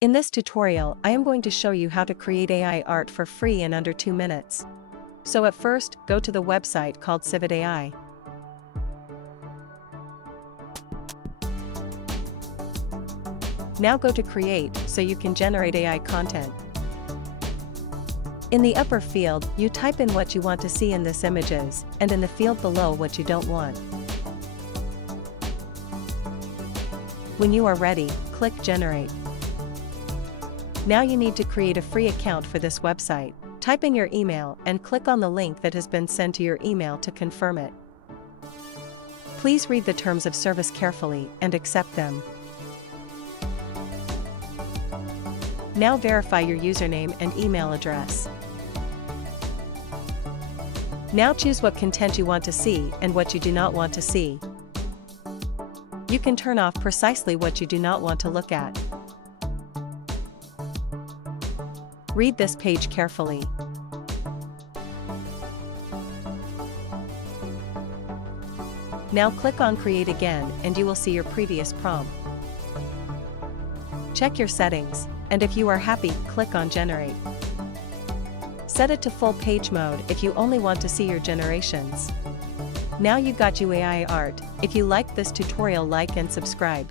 In this tutorial, I am going to show you how to create AI art for free in under 2 minutes. So at first, go to the website called CivitAi. Now go to Create so you can generate AI content. In the upper field, you type in what you want to see in this images, and in the field below what you don't want. When you are ready, click Generate. Now you need to create a free account for this website. Type in your email and click on the link that has been sent to your email to confirm it. Please read the terms of service carefully and accept them. Now verify your username and email address. Now choose what content you want to see and what you do not want to see. You can turn off precisely what you do not want to look at. Read this page carefully. Now click on Create again and you will see your previous prompt. Check your settings, and if you are happy, click on Generate. Set it to full page mode if you only want to see your generations. Now you got your AI art. If you liked this tutorial, like and subscribe.